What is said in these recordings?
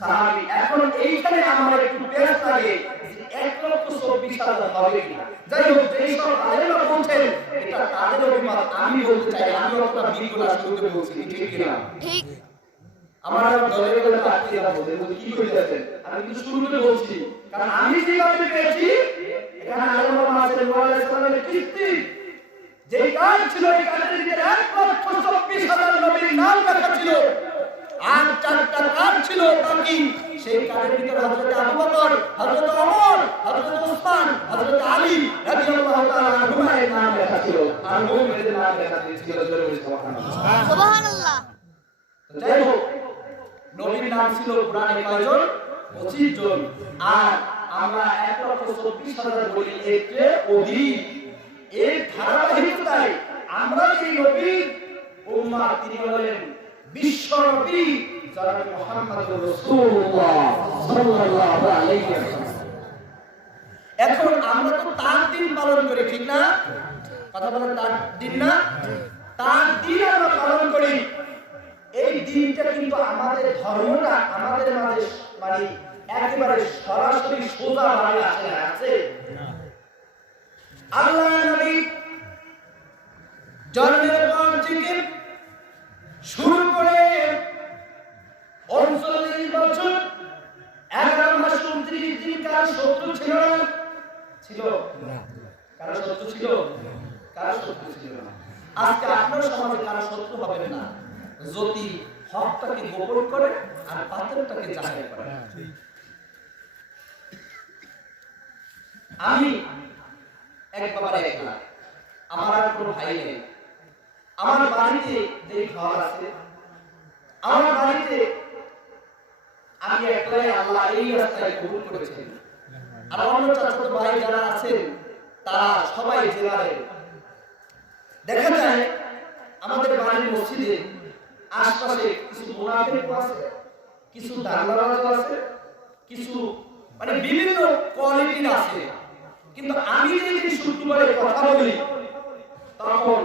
সাহাবী। এখন এইখানে আমার একটু পেশ লাগে যে 1,24,000 হবে কিনা। যাই হোক, এই সব আলেমরা বলছেন এটা তাদের অভিমত। আমি বলতে চাই আমি অতটা বিজ্ঞ না, শুরুতে বলছি ঠিক কিনা? ঠিক। আমার দলের গেলে আটকে যাবো কি কইতেছেন, আমি কিন্তু শুরুতে বলছি কারণ আমি যেভাবে পেয়েছি এখানে আলেমরা মাসের নূর আলাইহিস সালামের কীর্তি যে কাজ ছিল, এই কাজের ভিতরে 1,24,000 নবীর নাম লেখা ছিল, আর 4টা কাজ ছিল বাকি। সেই কাজের ভিতরে হযরত আবু বকর, হযরত ওমর, হযরত ওসমান, হযরত আলী রাদিয়াল্লাহু তাআলা আনহুমের নাম লেখা ছিল, আর মুমিনদের নাম লেখা ছিল। সুবহানাল্লাহ। যাই হোক, নবীর নাম ছিল কোরআনে কয়জন? 25 জন। আর আমরা 1,24,000 বলি, এর চেয়ে অধিক। এই ধারাবাহিকতায় আমরা এই নবীর উম্মাহ, তিনি হলেন বিশ্ব নবী জনাব মুহাম্মদুর রাসূলুল্লাহ সাল্লাল্লাহু আলাইহি ওয়াসাল্লাম। এখন আমরা তো তার দিন পালন করি, ঠিক না? কথা বলেন, তার দিন না? তার দিন আমরা পালন করি। এই দিনটা কিন্তু আমাদের ধর্মটা আমাদের মাঝে মানে একেবারে সরাসরি সোজা ভাবে আসে না, আছে? আল্লাহ নবী জন্মের পর থেকে শুরু করে 39 বছর 11 মাস 29 দিন কার শত্রু ছিল না? ছিল না। কার শত্রু ছিল? কার শত্রু ছিল না? আজকে আপনার সমাজে কার শত্রু হবে না যদি হকটাকে গোপন করে আর বাতিলটাকে জাহির করে। আমি এক বাবার একলা, আমার আর কোনো ভাই নেই। আমার বাড়িতে যে ঘর আছে, আমার বাড়িতে আমি একলাই, আল্লাহ এই রাস্তায় কবুল করেছেন। আর অন্য চাচাতো ভাই যারা আছেন তারা সবাই জেলারে। দেখা যায় আমাদের বাড়ির মসজিদে আশপাশে কিছু মুনাফিক আছে, কিছু দাঙ্গাবাজ আছে, কিছু মানে বিভিন্ন কোয়ালিটির আছে। কিন্তু আমি যদি শুক্রবারে কথা বলি তখন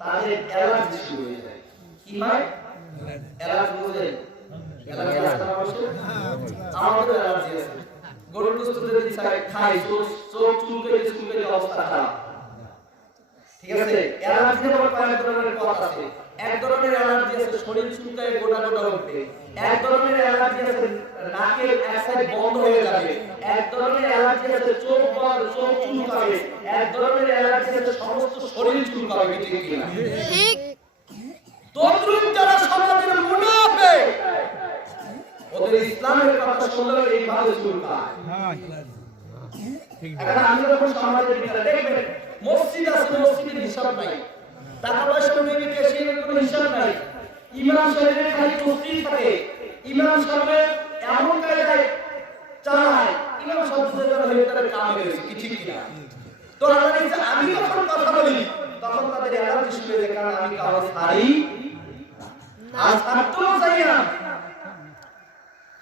তাদের অ্যালার্জি শুরু হয়ে যায়। কি হয়? অ্যালার্জি বলে অ্যালার্জি আছে অবশ্যই, আমাদের অ্যালার্জি আছে। গরুর গোশত যদি খাই চোখ চুলকে অবস্থা খারাপ। ঠিক আছে? অ্যালার্জি আবার কয়েক ধরনের পথ আছে। এক ধরনের অ্যালার্জি আছে শরীর চুলকায় গোটা গোটা উঠবে, এক ধরনের অ্যালার্জি আছে নাকের এক সাইড বন্ধ হয়ে যাবে, এক ধরনের অ্যালার্জি আছে চোখ বন্ধ, চোখ চুলকাবে, এক ধরনের অ্যালার্জি আছে সমস্ত শরীর চুলকাবে। ঠিক কি না? ঠিক। তদ্রুপ যারা সমাজের মুনাফিক, ওদের ইসলামের কথা শুনলে এইভাবে চুলকায়। এখন আমি যখন সমাজের ভিতরে দেখবেন মসজিদ আছে, মসজিদের হিসাব নাই, টাকা পয়সা নেবে ক্যাশিয়ারের কোনো হিসাব নাই, ইমাম সাহেবের খালি তসবিহ থাকে, ইমাম সাহেব এমন কায়দায় চালায়, ইমাম সাহেবের জন্য ভিতরে কাম হয়েছে কি ঠিক কিনা? তো আমি যখন কথা বলি তখন তাদের অ্যালার্জি শুরু হয়ে যায়, কারণ আমি কারো ছাড়ি আর ছাড়তেও চাই না।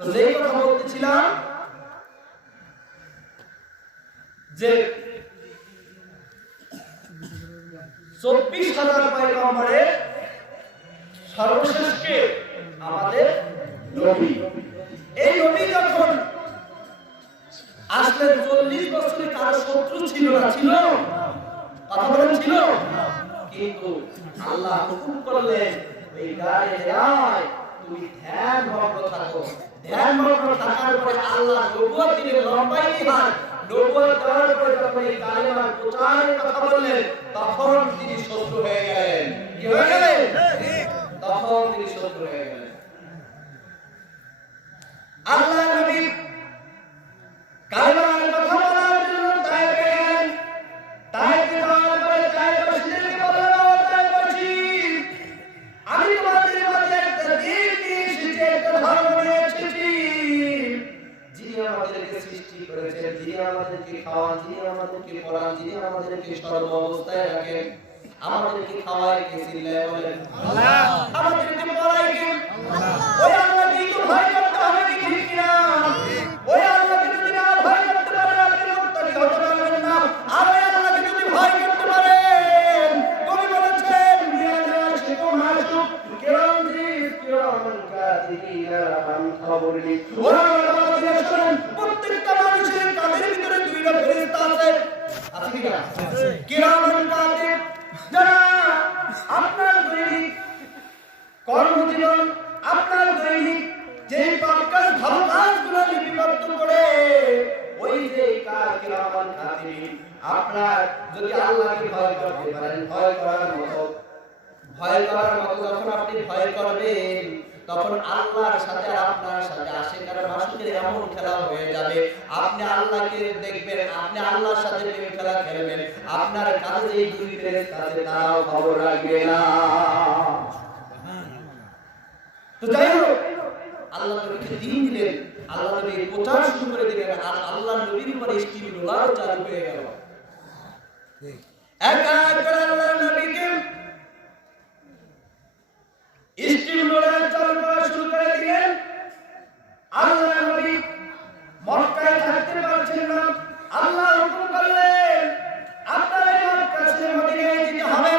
তো যেই কথা বলতেছিলাম যে 24,000 পয়গম্বরের সর্বশেষ কে? আমাদের নবী। এই নবী যখন আসলেন 40 বছরে কার শত্রু ছিল না? ছিল? কথা বলেন ছিল? কিন্তু আল্লাহ হুকুম করলেন এই গায়ে আয়, তুমি ধ্যানমগ্ন থাকো। ধ্যানমগ্ন থাকার পরে আল্লাহ নবুয়ত দিলেন, লম্বাই হাত নবুয়ত দেওয়ার পরে যখন এই কালেমার প্রচারের কথা বললেন তখন তিনি শত্রু হয়ে গেলেন। কি হয়ে গেলেন? তখন তিনি শত্রু হয়ে গেলেন। আল্লাহ নবী কালেমার কথা বলার জন্য তায়েফে গেলেন। তায়েফে যাওয়ার পরে তায়েফবাসীদেরকে বললেন, ও তায়েফবাসী, আমি তোমাদের মাঝে একটা দিন নিয়ে এসেছি, একটা ধর্ম নিয়ে এসেছি। যিনি আমাদেরকে সৃষ্টি করেছেন, যিনি আমাদেরকে খাওয়ান, যিনি আমাদেরকে পড়ান, যিনি আমাদেরকে সর্ব অবস্থায় রাখেন, আমাদেরকে খাওয়ায় কে? চিল্লায় বলেন আল্লাহ। আমাদেরকে পড়ায় কে? আল্লাহ। ওই আল্লাহকে তো ভয় করতে হবে কি ঠিক না? ওই আল্লাহকে যদি না ভয় করতে পারেন আপনি মুত্তাকি হতে পারবেন না। আর ওই আল্লাহকে যদি ভয় করতে পারেন, কবি বলেছেন বিয়ানা শিকুম হাসুক কিরাম জিস কিরামান কাতিবিনা আম খবরে করিনি। ওরা বাবা দিয়ে শুনেন, প্রত্যেকটা মানুষের কাঁধের ভিতরে দুইটা ফেরেশতা আছে। আছে কি না? কিরামান কাতিব, যারা আপনার দৈনিক কর্মজীবন, আপনার দৈনিক যে পাপ কাজ ভালো কাজগুলো লিপিবদ্ধ করে, ওই যে কিরামান কাতিব, আপনার যদি আল্লাহকে ভয় করতে পারেন, ভয় করার মতো যখন আপনি ভয় করবেন, তখন আল্লাহর সাথে আপনার সাথে আশিকার মাসুকের এমন খেলা হয়ে যাবে, আপনি আল্লাহকে দেখবেন, আপনি আল্লাহর সাথে প্রেম খেলা খেলবেন, আপনার কাছে এই দুই ফেরেশতা আছে, তারাও খবর রাখবে না। তো যাই হোক, আল্লাহ নবীকে দিন দিলেন, আল্লাহ নবী প্রচার শুরু করে দিলেন, আর আল্লাহ নবীর উপরে স্টিম রোলার চালু হয়ে গেল। এক এক করে আল্লাহ নবীকে স্টিম রোলার চালু করা শুরু করে দিলেন। আল্লাহ নবী মক্কায় থাকতে পারছেন না, আল্লাহ হুকুম করলেন আপনারা মক্কা ছেড়ে মদিনায় যেতে হবে।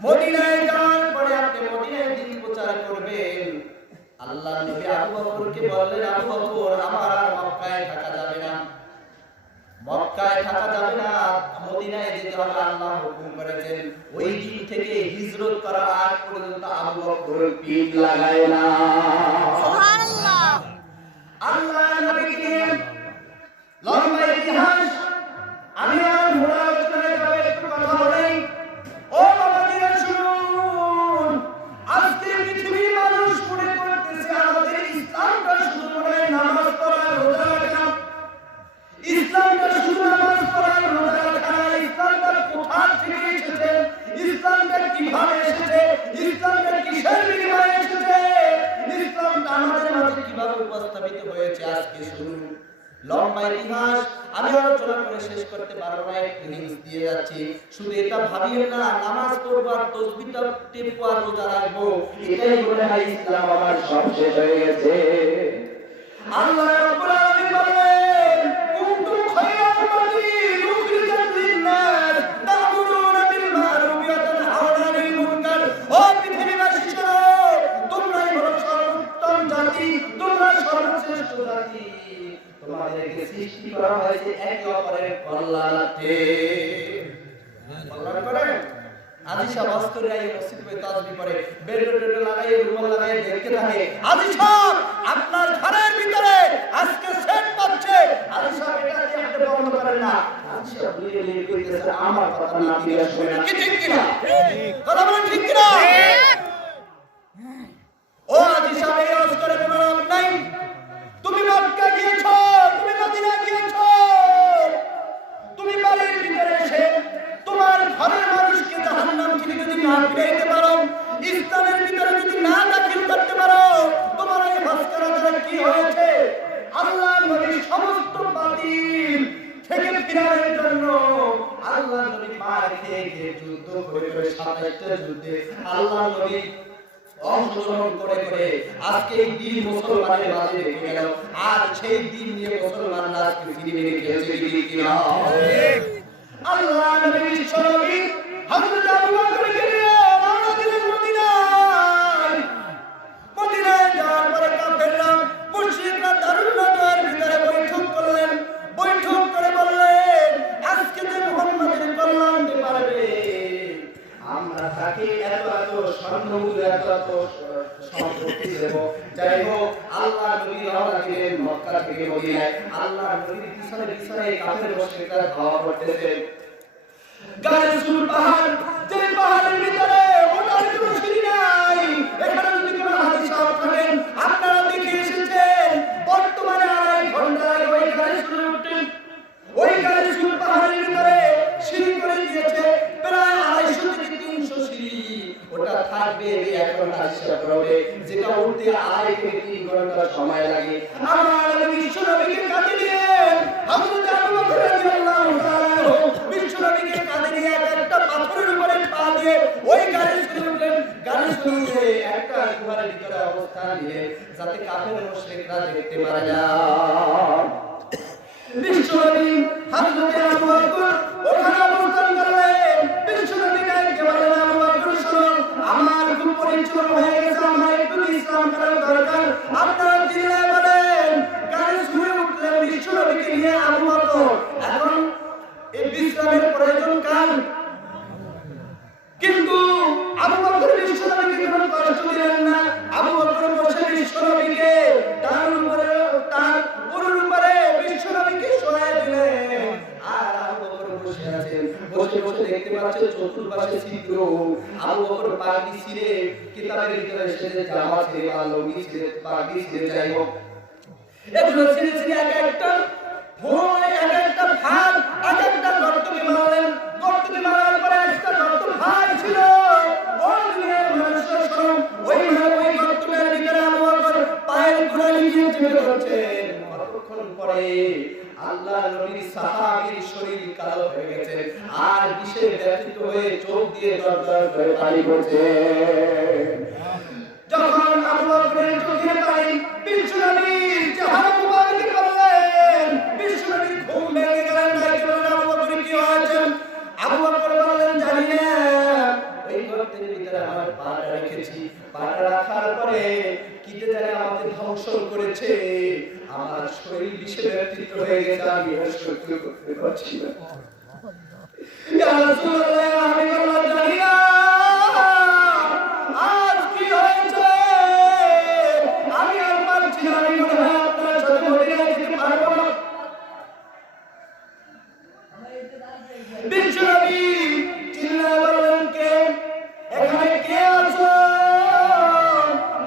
মদিনায় যাওয়ার পরে আপনি মদিনায় দিন প্রচার করবেন। আল্লাহ নবী আবু বকরকে বললেন, আবু বকর, আমার আর মক্কায় থাকা যাবে না, মক্কায় থাকা যাবে না, মদিনায় যেতে হবে। আল্লাহ হুকুম করেছেন, ওই দিন থেকে হিজরত করার আগ পর্যন্ত আবু বকর পিঠ লাগায় না। সুবহানাল্লাহ। আল্লাহ নবীকে লম্বা ইতিহাস আমি আর মুরাদে যাবে, একটু কথা বলি। ও বাবা দিরা শুনুন, আজকে পৃথিবীর মানুষ মনে করতেছে আমাদের ইসলামটা শুধু মনে নামাজ পড়া, রোজা রাখা। ইসলামটা শুধু নামাজ পড়া, রোজা রাখা। ইসলামটা কোথা থেকে এসেছে, ইসলামটা কিভাবে এসেছে, ইসলামটা কিসের বিনিময়ে এসেছে, ইসলামটা আমাদের মাঝে কিভাবে উপস্থাপিত হয়েছে, আজকে শুনুন। লম্বা ইতিহাস আমি আলোচনা করে শেষ করতে পারবো না, একটু লিংক দিয়ে যাচ্ছি। শুধু এটা ভাবিয়েন না নামাজ পড়বো আর তাসবিহটা টেপবো আর রোজা রাখবো, এটাই মনে হয় ইসলাম আমার সব শেষ হয়ে গেছে। আল্লাহ রাব্বুল আলামিন বলেন, কুনতুম খায়রা উম্মাতিন উখরিজাত লিন-নাস তা'মুরুনা বিল মা'রুফ ওয়া তানহাউনা আনিল মুনকার। ও পৃথিবীবাসী শোনো, তোমরাই হলো সর্বোত্তম জাতি, তোমরা সর্বশ্রেষ্ঠ জাতি। তোমাদেরকে সৃষ্টি করা হয়েছে একে অপরের কল্যাণার্থে। কল্যাণ করেন আজি সাহেব অস্করে আই মসজিদ में তাসবিহ পড়ে, বেল্ট লাগাই, রুমাল লাগাই দেখতে থাকে। আজি সাহেব আপনার ঘরের ভিতরে আজকে সেট পাচ্ছে, আজি সাহেব এটা দিয়ে আপনি বন্ধ করেন না। আজি সাহেব দুই লিয়ে কইতেছে, আমার কথা না দিয়ে শুনে না। কি ঠিক কি না? কথা বলেন ঠিক কি না? ও আজি সাহেব এই অস্করে কোনো নাম নাই। তুমি মক্কা গিয়েছো, তুমি মদিনা গিয়েছো, তুমি বাড়ির ভিতরে এসে তোমার ঘরের মানুষকে জাহান্নাম থেকে যদি না ফিরাইতে পারো, ইসলামের ভিতরে যদি না দাখিল করতে পারো, তোমার এই ভাস্করা দ্বারা কি হয়েছে? আল্লাহ নবী সমস্ত বাতিল থেকে ফিরানোর জন্য আল্লাহ নবী মার খেয়ে যুদ্ধ করে 27টা যুদ্ধে আল্লাহ নবী অংশগ্রহণ করে করে আজকে এই দিন মুসলমানের মাঝে রেখে গেল, আর সেই দিন নিয়ে মুসলমানরা আজকে ফিরে গেছে কিনা? আল্লাহ নবী বিশ্বনবী হযরত আবু বকরকে নিয়ে রওনা দিলেন মদিনায়। মদিনায় যাওয়ার পরে কাফেররা মুশরিকরা দারুল নদওয়ার ভিতরে বৈঠক করলেন। বৈঠক করে বললেন, আজকে যে মুহাম্মদের কল্যাণ দিতে পারবে, আমরা তাকে এত এত স্বর্ণমূল্য, এত এত সম্পত্তি দেব। যাই হোক, আল্লাহ নবী রওনা দিলেন মক্কা থেকে মদিনায়। আল্লাহ নবীর পিছনে পিছনে কাফের মুশরিকরা ধাওয়া করতেছে। গায়সুল পাহাড়, যে পাহাড়ের ভিতরে ওঠার কোনো সিঁড়ি নাই, এখানে যদি কোনো হাজি সাহেব থাকেন, আপনারা দেখে এসেছেন বর্তমানে 2.5 ঘন্টা আগে ওই গায়সুল উঠতেন। ওই গায়সুল পাহাড়ের ভিতরে সিঁড়ি করে দিয়েছে প্রায় 250 থেকে 300 সিঁড়ি। ওটা থাকবে এখন হাসিয়া পড়বে, যেটা উঠতে 2.5 থেকে 3 ঘন্টা সময় লাগে। আমার বিশ্বনবীকে কাঁধে নিয়ে হযরত আবু বকর রাদিয়াল্লাহু তাআলা বিশ্বনবীকে কাঁধে নিয়ে একটা পাথরের উপরে পা দিয়ে ওই গাড়ি শুরু করলেন। গাড়ি শুরু করে একটা গুহার ভিতরে অবস্থান নিয়ে যাতে কাফের মুশরিকরা দেখতে পারে না। বিশ্বনবী হযরত আবু বকর ওখানে অবস্থান করলেন। বিশ্বনবী ডাকতে বললেন, আবু বকর শোনো, আমার খুব বিচ্ছুরণ হয়ে গেছে, আমার একটু বিশ্রাম করার দরকার। আপনারা চিল্লায় বলেন, গাড়ি শুনে উঠলেন বিশ্বনবীকে নিয়ে আবু বকর। এখন এই বিশ্রামের প্রয়োজন কার? কিন্তু আবু বকর বিশ্বনবীকে কোনো কষ্ট দিলেন না। আবু বকর বসে বিশ্বনবীকে তার উপরে বিশ্বনবীকে শোয়ায় দিলেন। আর আবু বকর বসে আছেন, বসে বসে দেখতে পাচ্ছেন চতুর্পাশে ছিদ্র। আবু বকর পাগড়ি ছিঁড়ে কিতাবের ভিতরে সেজে জামা ছিঁড়ে বা লুঙ্গি ছিঁড়ে পাগড়ি ছিঁড়ে যাই হোক এগুলো ছিঁড়ে ছিঁড়ে এক একটা ভয়, এক একটা ভাগ, এক একটা গর্তকে মারলেন। গর্তকে মারার পরে একটা গর্ত ভাগ ছিল, ওই দুনিয়ার মানুষের সরম ওই গর্তটার ভিতরে আবু বকর পায়ের গোড়ালি দিয়ে চেপে ধরছেন। কতক্ষণ পরে আল্লাহর নবীর সাহাবীর শরীর কালো হয়ে গেছে, আর বিষে ব্যথিত হয়ে চোখ দিয়ে দরদর করে পানি পড়ছে। যখন আবু বকরের চোখে পানি বিশ্বনবীর চেহারা মুবারকে পড়লেন, বিশ্বনবীর ঘুম ভেঙে গেলেন। আবু বকর কি হয়েছে? আবু বকর বললেন, জানি না, ওই গর্তের ভিতরে আমার পাটা রেখেছি, পাটা রাখার পরে কিতে জানি আমাকে ধ্বংস করেছে, আমার শরীর বিষে ব্যথিত হয়ে গেছে, আমি আর সহ্য করতে পারছি না। ইয়া রাসূলুল্লাহ, আমি বললাম, জানি না আজ কি হয়েছে, আমি আর পারছি না, আমি মনে হয় আপনার সাথে মদিনা যেতে পারবো না। বিশ্বনবী চিল্লায়ে বললেন, কে এখানে, কে আছো?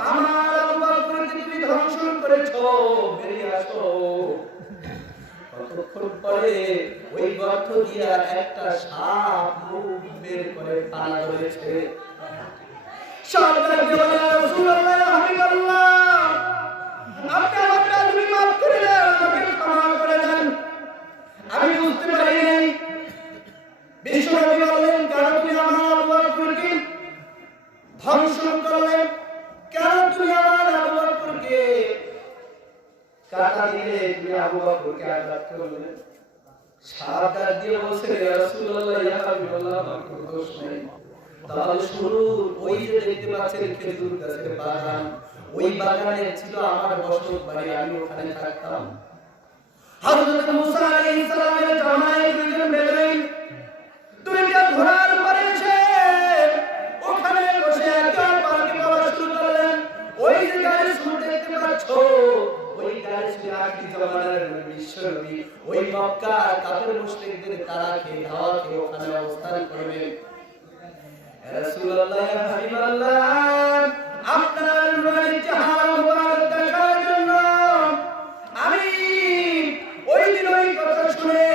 আমার আবু বকরকে তুমি ধ্বংস করেছো, বেরিয়ে আসো। কতক্ষণ পরে ওই গর্ত দিয়া একটা সাপ মুখ বের করে পালা ধরেছে। সাপটাকে বলে, রাসূলুল্লাহ, হাবিবাল্লাহ, আপনি আমাকে তুমি মাফ করে দেন, আমাকে ক্ষমা করে দেন, আমি বুঝতে পারি নাই। বিশ্বনবী বললেন, কেন তুমি আমার আবু বকরকে ধ্বংস করলে? কেন তুমি আমার আবু বকরকে কাটা দিলে? তুমি আবু বকরকে আঘাত করলে? সাবধান দিয়ে বলছে, ইয়া রাসূলুল্লাহ, ইয়া হাবিবাল্লাহ, আমার কোনো দোষ নেই। তাহলে শুনুন, ওই যে দেখতে পাচ্ছেন খেজুর গাছের বাগান, ওই বাগানে ছিল আমার বসত বাড়ি, আমি ওখানে থাকতাম। হযরত মুসা আলাইহিস সালামের জামানায় দুইজন বেদুইন দুইটা ঘোড়ার উপরে এসে ওখানে বসে একে অপরকে বলা শুরু করলেন। ওই যে গাড়ি শুরু দেখতে পাচ্ছ, ওই গাড়ি ছিল আদি জামানার বিশ্বনবী, ওই মক্কা কাফের মুশরিকদের তারা খেয়ে খাওয়া খেয়ে ওখানে অবস্থান করবেন। রাসূলুল্লাহ, ইয়া হাবিবাল্লাহ, আপনার নূরের চেহারা মুবারক দেখার জন্য আমি ওই দিন ওই কথা শুনে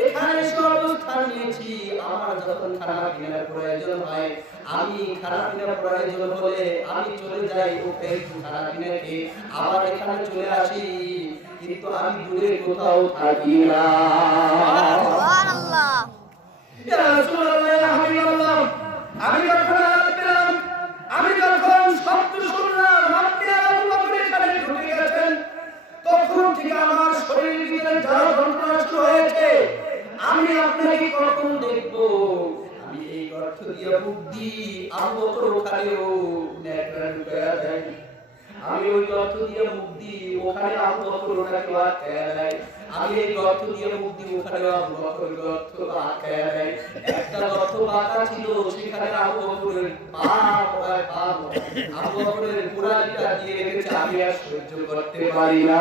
এখানে অবস্থান নিয়েছি। আমার যখন খানা পিনার প্রয়োজন হয়, আমি খানা পিনার প্রয়োজন হলে আমি চলে যাই ওকে খানা পিনা খেয়ে আবার এখানে চলে আসি, কিন্তু আমি দূরে কোথাও থাকি না। সুবহানাল্লাহ। ইয়া রাসূলুল্লাহ, ইয়া হাবিবাল্লাহ, আমি যখন আওয়াজ পেলাম, আমি যখন শব্দ শুনলাম আপনি আবু বকর এখানে ঢুকে গেছেন, তখন থেকে আমার শরীরের ভিতরে জ্বালা যন্ত্রণা শুরু হয়েছে। আমি আপনাকে কখন দেখবো? আমি এই গর্ত দিয়ে মুখ দিই, আবু বকর ওখানেও নেকড়া ঢুকায়া দেয়। আমি ওই গর্ত দিয়ে মুখ দিই, ওখানে আবু বকর ওটাকে আটকায়া দেয়। আমি এই গর্ত দিয়ে মুখ দিই, ওখানে আবু বকর গর্ত আটকায়া দেয়। একটা গর্ত বাঁকা ছিল, সেখানে আবু বকরের আবু বকরের গোড়ালিটা দিয়ে রেখেছে, আমি আর সহ্য করতে পারি না।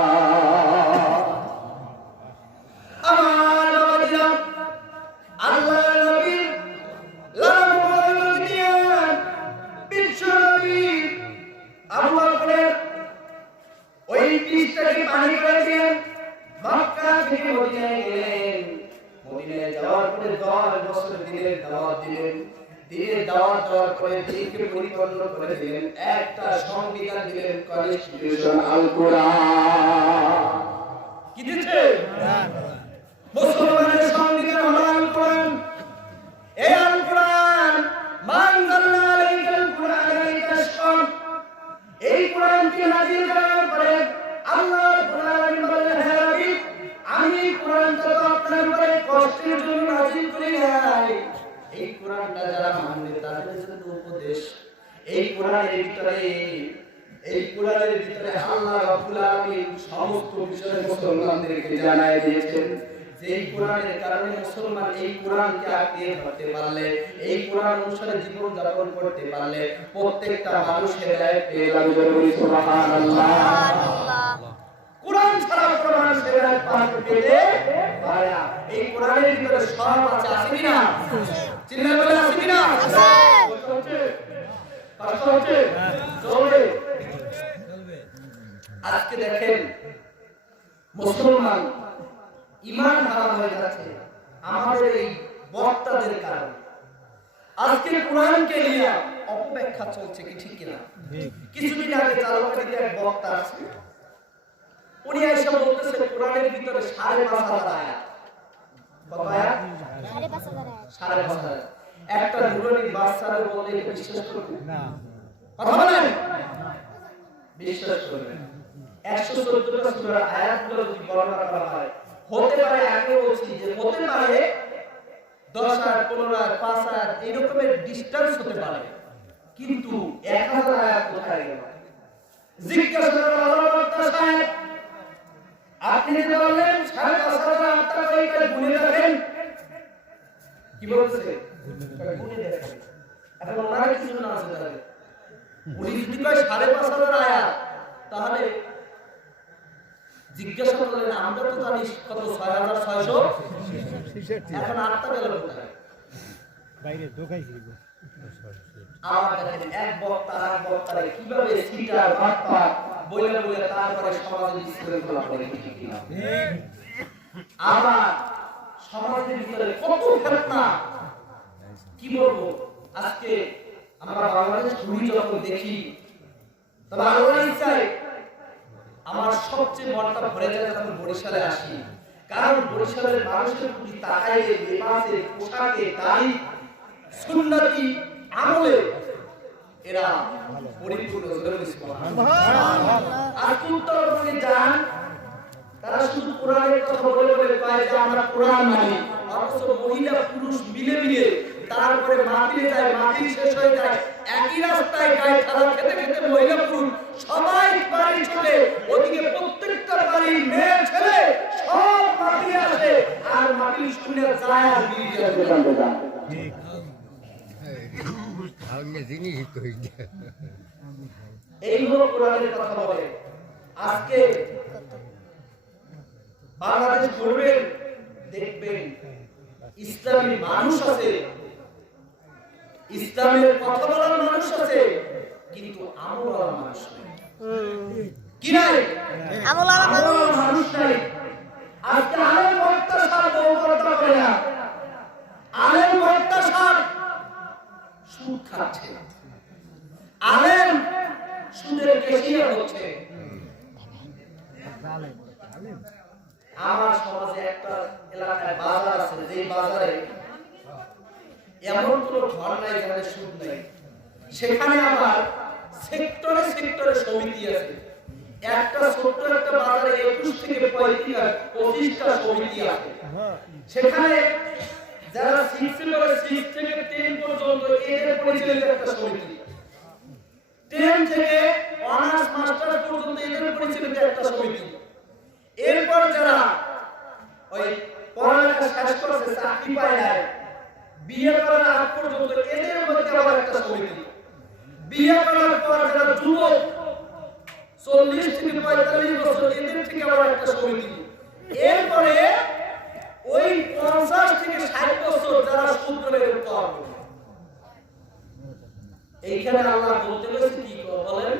আমার বাবাজিরা, আল্লাহর নবী লালন পালন দিয়ে বিশ্বনবী আবু বকরের ওই পৃষ্ঠাকে পানি করে দিয়ে মক্কা থেকে মদিনায় গেলেন। মদিনায় যাওয়ার পরে 10 বছর দিনের দাওয়াত দিলেন। দিনের দাওয়াত দেওয়ার পরে দিনকে পরিপূর্ণ করে দিলেন, একটা সংবিধান দিলেন, কনস্টিটিউশন আল কোরআন। কি দিয়েছে? মুসলমানের সংবিধান হলো আল কোরআন। এই আল কোরআন মানজাল্লাহ আলাইকাল কোরআন লিতাশকা, এই কোরআনকে নাযিল করার পরে আল্লাহ রাব্বুল আলামিন বলেন, হে নবী, আমি কোরআনটা তো আপনার উপরে কষ্টের জন্য নাযিল করি নাই। এই কোরআনটা যারা মানবে তাদের জন্য উপদেশ। এই কোরআনের ভিতরে আল্লাহ রাব্বুল আলামিন সমস্ত বিষয় মুসলমানদেরকে জানায় দিয়েছেন। যে কোরআনের কারণে মুসলমান এই কোরআনকে আঁকড়ে ধরতে পারলে, এই কোরআন অনুসারে জীবন যাপন করতে পারলে প্রত্যেকটা মানুষ হেদায়েত পেয়ে যাবে। সুবহানাল্লাহ। কোরআন ছাড়া কোনো মানুষ হেদায়েত পেতে পারে না। এই কোরআনের ভিতরে সব আছে, আছে কিনা? চিল্লায়ে বলে আছে কিনা? আছে। কষ্ট হচ্ছে? চলবে। আজকে দেখেন মুসলমান ঈমান হারাম হয়ে যাচ্ছে আমাদের এই বক্তাদের কারণে। আজকে কোরআনকে নিয়ে অপব্যাখ্যা চলছে, কি ঠিক কিনা? কিছুদিন আগে চালকাটিতে এক বক্তা আছে, উনি এসে বলতেছে কোরআনের ভিতরে ৫,৫০০ আয়াত। কত আয়াত? ৫,৫০০। একটা নুরানি বাচ্চার বললে বিশ্বাস করবে না? কথা বলেন, বিশ্বাস করবেন? ১১৪টা সূরার আয়াতগুলো যদি বর্ণনা করা হয়, হতে পারে, আগে বলছি যে হতে পারে ১০ আয়াত, ১৫ আয়াত, ৫ আয়াত এরকমের ডিসটেন্স হতে পারে, কিন্তু ১,০০০ আয়াত কোথায় গেল? জিজ্ঞাসা করা হলো বক্তা সাহেব, আপনি যে বললেন ৫,৫০০ আয়াতটা কয়টা গুণে দেখেন? কি বলছে? গুণে দেখেন। এখন ওনারা কিছু না আছে তাহলে উনি যদি কয় ৫,৫০০ আয়াত, তাহলে জিজ্ঞাসা করলেন আমরা তো জানি কত ৬,৬৬০। এখন আটটা গেল কোথায়? বাইরে ঢোকাইছি। আমার দেখেন এক বক্তা আর এক বক্তারে কিভাবে সিটার বাটপা বলে বলে তারপরে সমাজে বিশৃঙ্খলা করে। আবার সমাজের ভিতরে কত ফেতনা, কি বলবো? আজকে আমরা বাংলাদেশ ঘুরি যখন দেখি, তবে আল্লাহ চাই আমার সবচেয়ে মনটা ভরে যায় যখন বরিশালে আসি। কারণ বরিশালের মানুষের প্রতি তাকাইলে লেবাসে, পোশাকে, দাড়ি, সুন্নতি আমলে এরা পরিপূর্ণ। আর উত্তরবঙ্গে যান, তারা শুধু কোরআনের কথা বলে বলে কয় যে আমরা কোরআন মানি, অথচ মহিলা পুরুষ মিলে মিলে তারপরে মাহফিলে যায়, মাহফিল শেষ হয়ে যায়, একই রাস্তায় গায়ে ঠাড়া খেতে খেতে মহিলা পুরুষ সবাই বাড়ি চলে, ওদিকে প্রত্যেকটা বাড়ির মেয়ে ছেলে সব মাহফিলে আসে, আর মাহফিল শুনে যায় আর বিড়ি জানতে যায়। ঠিক এই হলো কোরআনের কথা বলে। আজকে বাংলাদেশ ঘুরবেন, দেখবেন ইসলামী মানুষ আছে, ইসলামের কথা বলার মানুষ আছে, কিন্তু আমলওয়ালা মানুষ নেই। কি নাই? আমলওয়ালা মানুষ নাই। আজকে আলেম বক্তা সাহেব বক্তা করে না, আলেম বক্তা সাহেব সুদ খাচ্ছে, আলেম সুদের কেশিয়া হচ্ছে। আমার সমাজে একটা এলাকায় বাজার আছে, যে বাজারে এমন কোন ঘর নাই যেখানে সুদ নাই। সেখানে আবার সেক্টরে সেক্টরে সমিতি আছে। একটা ছোট্ট একটা বাজারে ২১ থেকে ২৫টা সমিতি আছে। সেখানে যারা 6 থেকে 10 পর্যন্ত এদের পরিচালিত একটা সমিতি, 10 থেকে অনার্স মাস্টার পর্যন্ত এদের পরিচালিত একটা সমিতি। এরপর যারা ওই পড়ালেখা শেষ করেছে, চাকরি পায় নাই, বিয়ে করার আগ পর্যন্ত এদের মধ্যে আবার একটা সমিতি। বিয়ে করার পর যারা যুবক ৪০ থেকে ৪৫ বছর, এদের থেকে আবার একটা সমিতি। এরপরে ওই ৫০ থেকে ৬০ বছর যারা সুদরে লিপ্ত হবে। এইখানে আল্লাহ বলতে গেছে কি বলেন?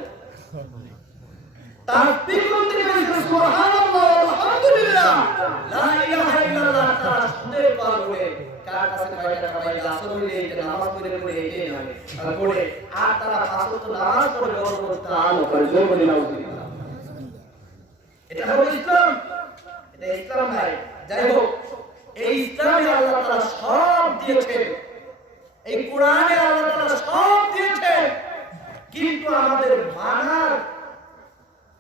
তাকবীর বলতে গেছে সুবহানাল্লাহ আলহামদুলিল্লাহ লা ইলাহা ইল্লাল্লাহ। তারা সুদের পাগলে কার কাছে কয়টা টাকা আসল হইলে এটা নামাজ পড়ে পড়ে এটাই নামে পড়ে, আর তারা পাঁচ ওয়াক্ত নামাজ পড়ে বড় তাআল করে জোর করে নাউজুবিল্লাহ। এটা হলো ইসলাম? এটা ইসলাম নাই। যাই হোক, এই ইসলামে আল্লাহ তাআলা সব দিয়েছেন, এই কোরআনে আল্লাহ তাআলা সব দিয়েছেন, কিন্তু আমাদের মানার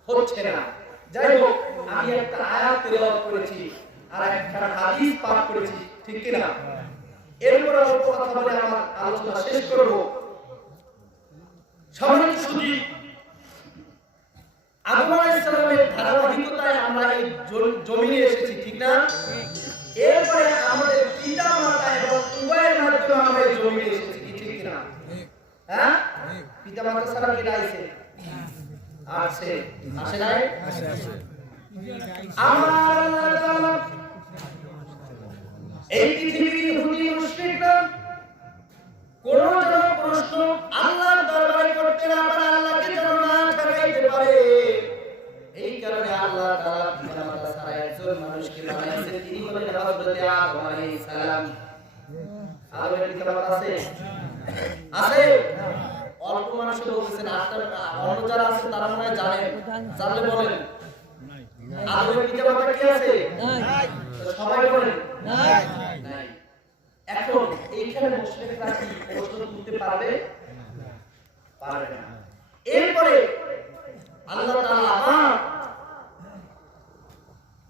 হচ্ছে না। যাই হোক, আমি একটা আয়াত তেলাওয়াত করেছি আর একটা হাদিস পাঠ করেছি, ঠিক কি না? এরপর অল্প কথা বলে আমার আলোচনা শেষ করব। সম্মানিত সুধী, আদম আলাইহিস সালামের ধারাবাহিকতায় আমরা এই জমিনে এসেছি, ঠিক না? এরপরে আমাদের পিতা মাতা এবং উভয়ের মাধ্যমে আমরা এই জমিনে এসেছি, কি ঠিক কিনা? হ্যাঁ, পিতা মাতা ছাড়া কে আছে? আছে, আসে নাই? আমার আল্লাহ তাআলা এই পৃথিবীর ইহুদি মুশরিকরা কোন যেন প্রশ্ন আল্লাহর দরবারে করতে না পারে, আল্লাহকে যেন না ঠকাইতে পারে, এই কারণে আল্লাহ তাআলা পিতা মাতা ছাড়া একজন মানুষকে বানাইছেন, তিনি হলেন হযরত আদম আলাইহিস সালাম। আদমের পিতা মাতা আছে? আছে? অল্প মানুষ তো বলছেন, অন্য যারা আছে তারা মনে হয় জানেন, জানলে বলেন। আদমের পিতা মাতা কি আছে? নাই। সবাই বলেন নাই। নাই। এখন এইখানে মুশরিকরা কি প্রশ্ন তুলতে পারবে? পারবে না। এরপরে আল্লাহ তাআলা আবার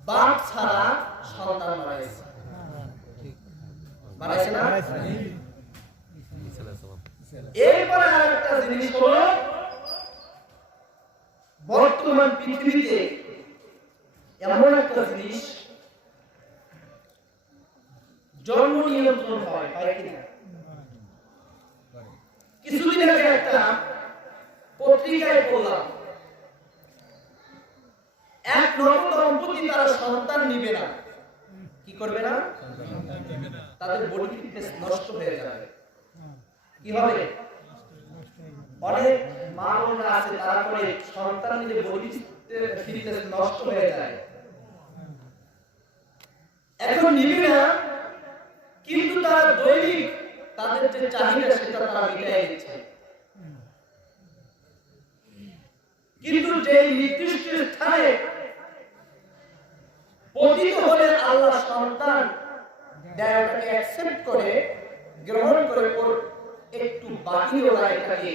বাপ ছাড়া সন্তান বানাইছে, বানাইছে না? এরপরে আরেকটা জিনিস হলো, বর্তমান পৃথিবীতে এমন একটা জিনিস জন্ম নিয়ন্ত্রণ হয় কিনা? কিছুদিন আগে একটা পত্রিকায় পড়লাম, এক নতুন দম্পতি তারা সন্তান নিবে না। কি করবে না? তাদের বডি ফিটনেস নষ্ট হয়ে যাবে। কি হবে? অনেক মা বোনরা আছে তারা করে সন্তান নিলে বডি ফিটনেস নষ্ট হয়ে যায়, এখন নিবে না, কিন্তু তারা দৈনিক তাদের যে চাহিদা সেটা তারা মিটাই দিচ্ছে। কিন্তু যে নির্দিষ্ট স্থানে পতিত হলে আল্লাহ সন্তান দেয়টাকে অ্যাকসেপ্ট করে, গ্রহণ করে, একটু বাকি ওরা এটাকে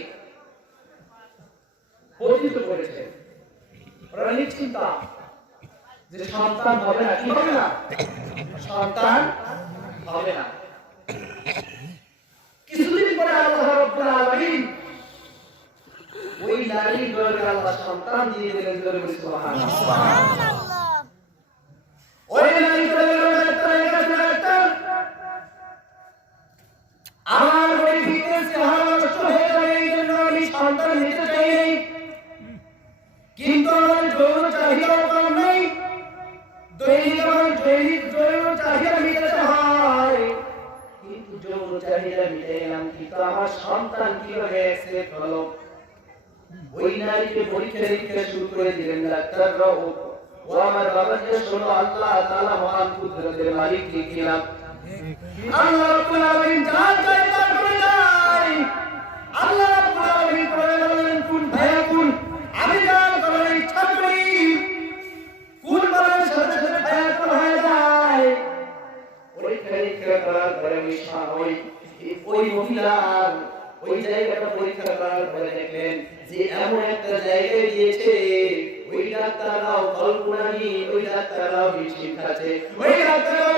পতিত করেছে। ওরা নিশ্চিন্তা যে সন্তান হবে না। কি হবে না? সন্তান হবে না। কিছুদিন পরে আল্লাহ রাব্বুল আলামিন ওই নারীর গর্ভে আল্লাহ সন্তান দিয়ে দিলেন। সুবহানাল্লাহ। ওই নারীর গর্ভে আমার ওই ফিটনেস নষ্ট হয়ে যাবে, এই জন্য আমি সন্তান নিতে চাই নাই, কিন্তু আমার যৌন চাহিদা কম নেই, দৈনিক আমার যৌন চাহিদা মিটাতে হয়, কিন্তু যৌন চাহিদা মিটাইলাম, কিন্তু আমার সন্তান কিভাবে অ্যাকসেপ্ট হলো? ওই নারীকে পরীক্ষা নিরীক্ষা শুরু করে দিলেন ডাক্তাররা। ও আমার বাবা যে শোনো, আল্লাহ তাআলা মহান কুদরতের মালিক ঠিক কিনা? আল্লাহ রাব্বুল আলামিন যা চায় তা করে যায়। আল্লাহ রাব্বুল আলামিন বলেন কুন ফায়াকুন, আমি যা করার ইচ্ছা করি কুন বলার সাথে সাথে ফায়াকুন হয়ে যায়। পরীক্ষা নিরীক্ষা করার পরে ওই মহিলার ওই জায়গাটা পরীক্ষা করার পরে দেখলেন যে এমন একটা জায়গায় দিয়েছে, ওই ডাক্তাররাও কল্পনাহীন, ওই ডাক্তাররাও বিচিন খাচ্ছে, ওই ডাক্তাররাও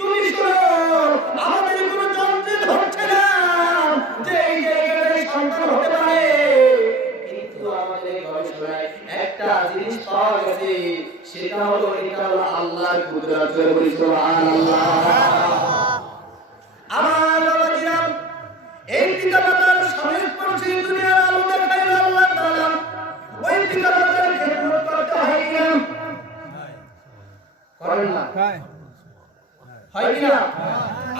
তুমি শোনো, আমাদের কোনো যন্ত্রে ধরছে না যে এই জায়গাটায় সন্তান হতে পারে, কিন্তু আমাদের গবেষণায় একটা জিনিস পাওয়া গেছে, সেটা হলো এটা হলো আল্লাহর কুদরত। সুবহানাল্লাহ। আমার বাবাজিরা, এই পিতামাতার স্বামীর পরিচয় দুনিয়ার আলো দেখাইল আল্লাহ তাআলা। ওই পিতামাতার খেদমত করতে হয় কিনা? করেন না? হয় কিনা?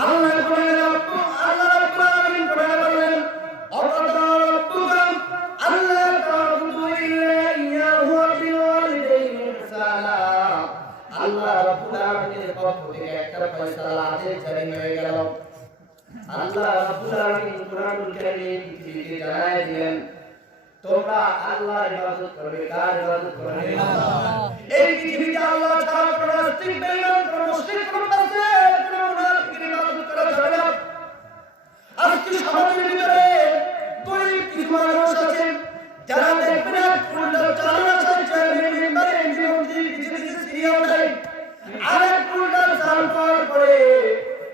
আল্লাহ রাব্বুল আলামিন বলেন, অকাদা রাব্বুকা আল্লা তা'বুদু ইল্লা ইয়্যাহু ওয়া বিল ওয়ালিদাইনি ইহসানা। আল্লাহ রাব্বুল আলামিনের পক্ষ থেকে একটা ফয়সালা আদেশ জারি হয়ে গেল। আল্লাহ রাব্বুল আলামিন কুরআনুল কারীম পৃথিবীতে জানায় দিলেন, তোমরা আল্লাহর ইবাদত করবে। কার ইবাদত করবে? আল্লাহ। এই পৃথিবীতে আল্লাহ ছাড়া কোনো নাস্তিক, বেঈমান, কোনো মুশরিক, কোনো ফাসিক, কোনো মুনাফিকের ইবাদত করা যাবে না। আজকে সমাজের ভিতরে গরিব কিছু মানুষ আছে যারা দেখবে না পুরো চালানা চলছে, মেম্বারে এমপি কিছু কিছু সিরিয়াল দেয়, আরেক পুরো চাল পাওয়ার পরে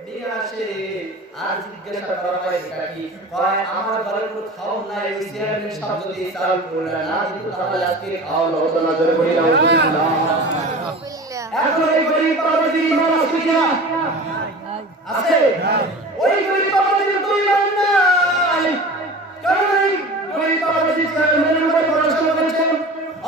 নিয়ে আসে, আর জিজ্ঞাসা করা হয় এটা কি? তাহলে আজকে খাওয়ানো হতো না, জোরে বলি আলহামদুলিল্লাহ। এখন এই গরিব বাবাদের ইমান আছে কিনা? আছে? ওই গরিব বাবাদের তো ইমান নাই, কারণ এই গরিব বাবাদের চেয়ারম্যানের উপরে ভরসা করেছেন,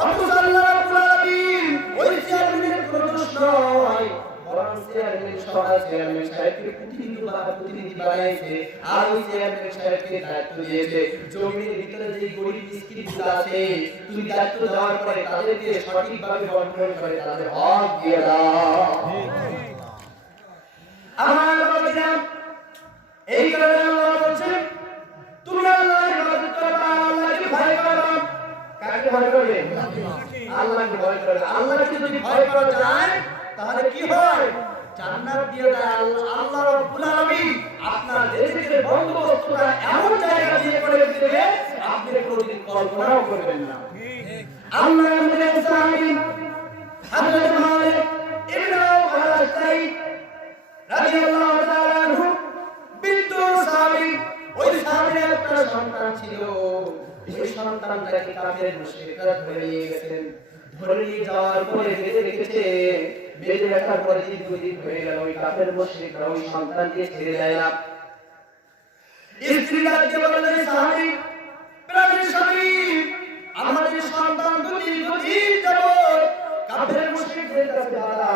অথচ আল্লাহ রাব্বুল আলামিন ওই চেয়ারম্যানের কোনো দোষ নয়, বরং চেয়ারম্যান সাহেবকে প্রতিনিধি বানাইছে, আর ওই চেয়ারম্যান সাহেবকে দায়িত্ব দিয়েছে জমির ভিতরে যে গরিব মিসকিনগুলো আছে তুমি দায়িত্ব দেওয়ার পরে তাদেরকে সঠিকভাবে বন্টন করে তাদের হক দিয়ে দাও। আমার বাবারা, এই কারণে আল্লাহ বলছেন তুমি আল্লাহর ইবাদত করবে, আল্লাহকে ভয় করবে। কাকে ভয় করবে? আল্লাহকে ভয় করবে। আল্লাহকে যদি ভয় করা যায় তাহলে কি হয়? জান্নাত দিয়ে দেয় আল্লাহ রাব্বুল আলামিন। আপনার রিজিকের বন্দোবস্তটা এমন জায়গা দিয়ে করে দিবে আপনি কোনোদিন কল্পনাও করবেন না। আল্লাহ আমাদের সাহাবী হযরত মালিক ইবনে আল-আশআরী রাদিয়াল্লাহু তাআলা আনহু বিন্তু সাহাবী, ওই সাহাবীর একটা সন্তান ছিল, এই সন্তানটাকে কাফের মুশরিকরা ধরে নিয়ে গেছেন। ধরে নিয়ে যাওয়ার পরে বেঁধে রেখেছে, বেঁধে রাখার পরে দীর্ঘদিন হয়ে গেল, ওই কাফের মুশরিকরা ওই সন্তানকে ছেড়ে দেয় না। স্ত্রীরাকে বললেন সাহাবী, প্রাণের স্বামী, আমাদের সন্তান দীর্ঘদিন যাবত কাফের মুশরিকদের কাছে দাঁড়া,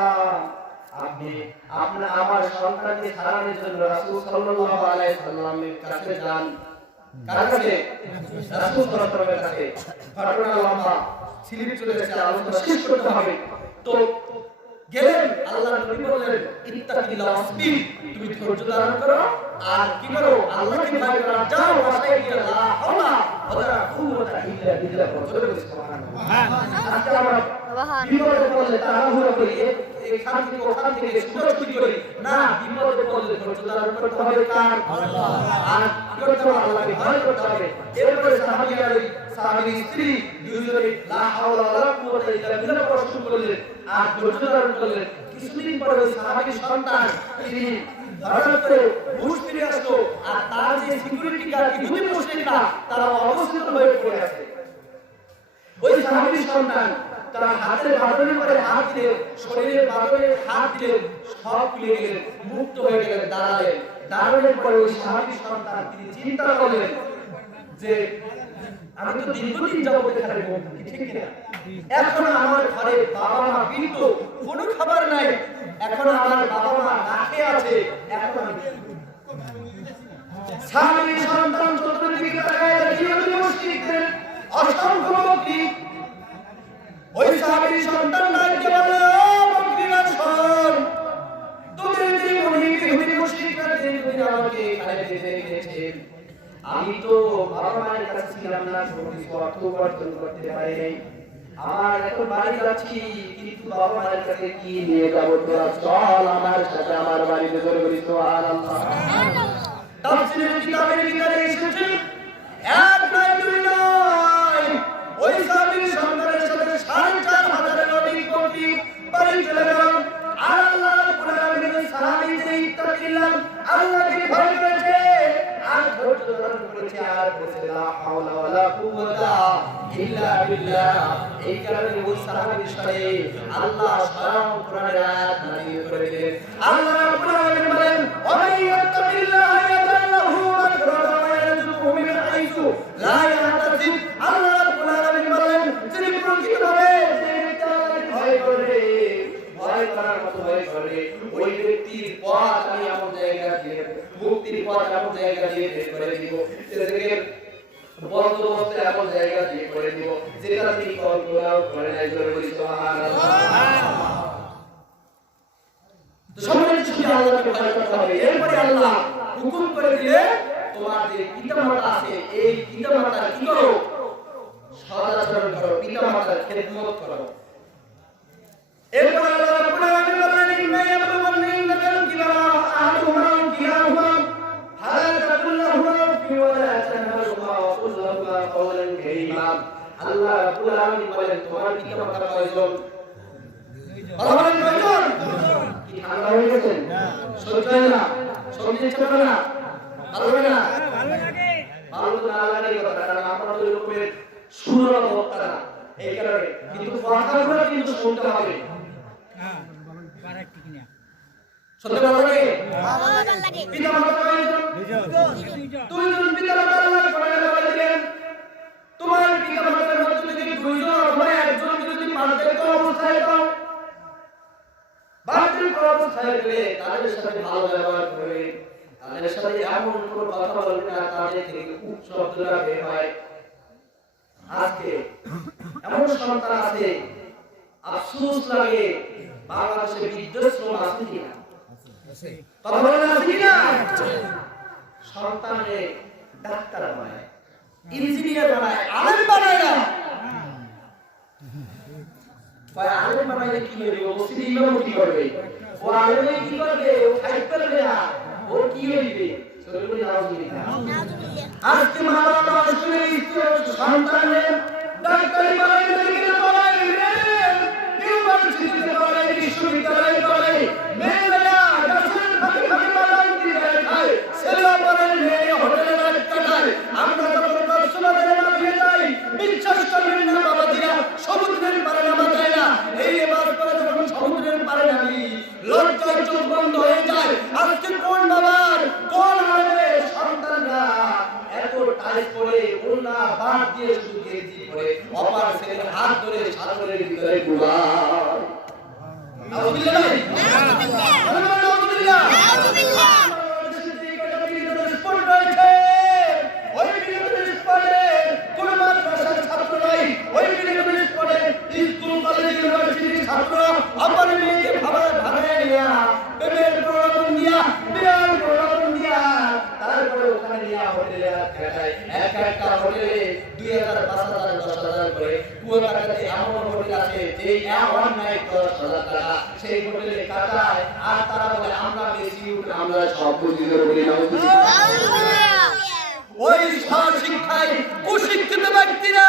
আপনি আমার সন্তানকে ছাড়ানোর জন্য রাসূল সাল্লাল্লাহু আলাইহি সাল্লামের কাছে যান। কার কাছে? রাসূল সাল্লাল্লাহু আলাইহি সাল্লামের কাছে। ঘটনা লম্বা, সিলিপ চলে গেছে, আলোচনা শেষ করতে হবে। তো গেলেন, আল্লাহর নবী বললেন ইত্তাকিল্লাহ ওয়াসবির, তুমি ধৈর্য ধারণ করো আর কি করো? আল্লাহকে ভয় করো। যাও বাসায় গিয়ে লা হাওলা ওয়ালা কুওয়াতা ইল্লা বিল্লাহ বলো, সুবহানাল্লাহ। আজকে আমরা বিপদে পড়লে তাড়াহুড়ো করি, এখান থেকে ওখান থেকে ছুটোছুটি করি না, বিপদে পড়লে ধৈর্য ধারণ করতে হবে কার? আল্লাহ। আর কি করতে হবে? আল্লাহকে ভয় করতে হবে। এরপরে সাহাবীরা ওই সাহাবীর স্ত্রী দুইজনে লা হাওলা ওয়ালা কুওয়াতা ইল্লা বিল্লাহ পড়া শুরু করলেন আর ধৈর্য ধারণ করলেন। কিছুদিন পরে ওই সাহাবীর সন্তান তিনি হঠাৎ করে হুঁশ ফিরে আসলো, আর তার যে সিকিউরিটি গার্ড ইহুদি মুশরিকরা তারা অবস্থিত হয়ে পড়ে আছে। ওই সাহাবীর সন্তান তার হাতের বাঁধনের পরে হাত দিলেন, শরীরের বাঁধনে হাত দিলেন, সব খুলে গেলেন, মুক্ত হয়ে গেলেন, দাঁড়ালেন। দাঁড়ানোর পরে ওই সাহাবীর সন্তান তিনি চিন্তা করলেন যে আমি তো দীর্ঘদিন যাবত এখানে বন্দি, ঠিক কিনা? এখন আমার ঘরে বাবা মা বৃদ্ধ, কোনো খাবার নাই, এখন আমার বাবা মা না খেয়ে আছে, এখন আমি সাহাবীর সন্তান চতুর্দিকে তাকায় দেখি ওই মুশরিকদের অসংখ্য বকরি। ওই সাহাবীর সন্তান ডাকতে বলল, ও বকরিরা শোন, তোদের যে ইহুদি মুশরিকরা দীর্ঘদিন আমাকে এখানে বেঁধে রেখেছে, আমি তো বাবা মায়ের কাছে ছিলাম না, কোনো কিছু অর্থ উপার্জন করতে পারি নাই, আমার এখন বাড়ি যাচ্ছি, কিন্তু বাবা মায়ের কাছে কি নিয়ে যাবো? তোরা চল আমার সাথে আমার বাড়িতে, জোরে বলি সুবহানাল্লাহ। তাফসীরের কিতাবের ভিতরে এসেছে এক নয় দুই নয়, ওই সাহাবীর সন্তানের সাথে ৪,৫০০ অধিক বকরি বাড়ি চলে গেল। আর আল্লাহ রাব্বুল আলামিন ওই সাহাবী যে ইত্তাকিল্লাহ, আল্লাহকে ভয় করেছে আর ধৈর্য ধারণ করেছে আর বলেছে লা হাওলা ওয়ালা কুওয়াতা ইল্লা বিল্লাহ, এই কারণে ওই সাহাবীর সাথে আল্লাহ স্বয়ং কোরআনের আয়াত নাযিল করে দিলেন। আল্লাহ রাব্বুল আলামিন বলেন, ওয়া মান ইয়াত্তাকিল্লাহ ইয়াজআল লাহু মাখরাজা ওয়া ইয়ারযুকহু মিন হাইসু লা ইয়াহতাসিব। আল্লাহ রাব্বুল আলামিন বলেন, যিনি প্রকৃতভাবে ভয় করে, ভয় করার মতো ভয় করে, ওই ব্যক্তির পথ আমি এমন জায়গা দিয়ে, মুক্তির পথ এমন জায়গা দিয়ে বের করে দিব, রিজিকের বন্দোবস্ত এমন জায়গা দিয়ে করে দিব যেটা তিনি কল্পনাও করে নাই, জোরে বলি সুবহানাল্লাহ। তো সম্মানিত সুধী, আল্লাহকে ভয় করতে হবে। এরপরে আল্লাহ হুকুম করে দিলে তোমার যে পিতামাতা আছে, এই পিতামাতার কি করো? সদাচরণ করো, পিতামাতার খেদমত করো। এরপর আল্লাহ রাব্বুল আলামিন বলেন, ইন্না ইয়াবলুগান্না ইনদাকাল কিবারা আহাদুহুমা আও কিলাহুমা ফালা তাকুল লাহুমা ফি ওয়ালা তানহারহুমা ওয়া কুল লাহুমা কাওলান কারীমা। আল্লাহ রাব্বুল আলামিন বলেন, তোমার পিতামাতা কয়জন? বলেন কয়জন? কি ঠান্ডা হয়ে গেছেন? সহ্য হয় না? সহ্য চলে না? ভালো লাগে না? ভালো লাগে। ভালো তো না লাগারই কথা, কারণ আপনারা তো এরকমের সুন্দর বক্তা না। এই কারণে কিন্তু কথাগুলো কিন্তু শুনতে হবে। হ্যাঁ পারা ঠিক না শুনতে ভালো লাগে? পিতা মাতা কয়জন? দুইজন পিতা মাতা আল্লাহ কোরআনে বলে দিলেন তোমার পিতা মাতার মধ্যে যদি দুইজন অথবা একজন যদি বার্ধক্য অবস্থায় পাও, বার্ধক্য অবস্থায় পেলে তাদের সাথে ভালো ব্যবহার করবে, তাদের সাথে এমন কোনো কথা বলবে না তাদের থেকে উচ্চ শব্দটা বের হয়। আজকে এমন সন্তান আছে আফসোস লাগে বাংলাদেশে বৃদ্ধাশ্রম আছে কিনা? কথা বলেন আছে কিনা? সন্তানকে ডাক্তার বানায়, ইঞ্জিনিয়ার বানায়, আলেম বানায় না। ভাই আলেম বানাইলে কি হবে? ও মসজিদে ইমাম কি করবে? ও আলেমে কি করবে? ও খাইতে পারবে না। ও কি হইবে? আজকে মা বাবা আসলে সন্তানের ডাক্তারি বানাই, মেডিকেল বানাই, ইউনিভার্সিটিতে বানাই, বিশ্ববিদ্যালয়ে বানাই, মেয়েরা গাছের ফাঁকে ফাঁকে বানাই দিয়ে খায়, ছেলেরা বানাই, মেয়ে হোটেলে রাখতে খায়। আমরা যখন কক্সবাজারে মাঠে যাই, বিশ্বাস করবেন না বাবাজিরা, সমুদ্রের পাড়ে নামা যায় না। এই এবার পরে যখন সমুদ্রের পাড়ে নামি লজ্জায় চোখ বন্ধ হয়ে যায়। আজকে কোন বাবার কোন আলেমের সন্তানরা এত টাইট করে ওড়না বাদ দিয়ে শুধু গেঞ্জি পরে অপার ছেলের হাত ধরে সাগরের ভিতরে ডুবায়। নাউজুবিল্লাহ নাই? নাউজুবিল্লাহ, নাউজুবিল্লাহ। ওই বিনোদন স্পটে কোন মাদ্রাসার ছাত্র নাই, ওই বিনোদন স্পটে স্কুল কলেজ ইউনিভার্সিটির ছাত্র অপর মেয়েকে খাবার ভাড়ায় নিয়া পেমেন্ট প্রলোভন দিয়া বিয়ার প্রলোভন দিয়া তারপরে ওখানে নিয়ে হোটেলে কাটায়। এক একটা হোটেলে 2000, 5000, 10,000 করে। কুয়াকাটাতে এমন হোটেল আছে যে ওয়ান নাইট 10,000 টাকা সেই হোটেলে কাটায়। আর তারা বলে আমরা বেশি আমরা সব বুঝি বলি না। ওই শিক্ষায় কুশিক্ষিত ব্যক্তিরা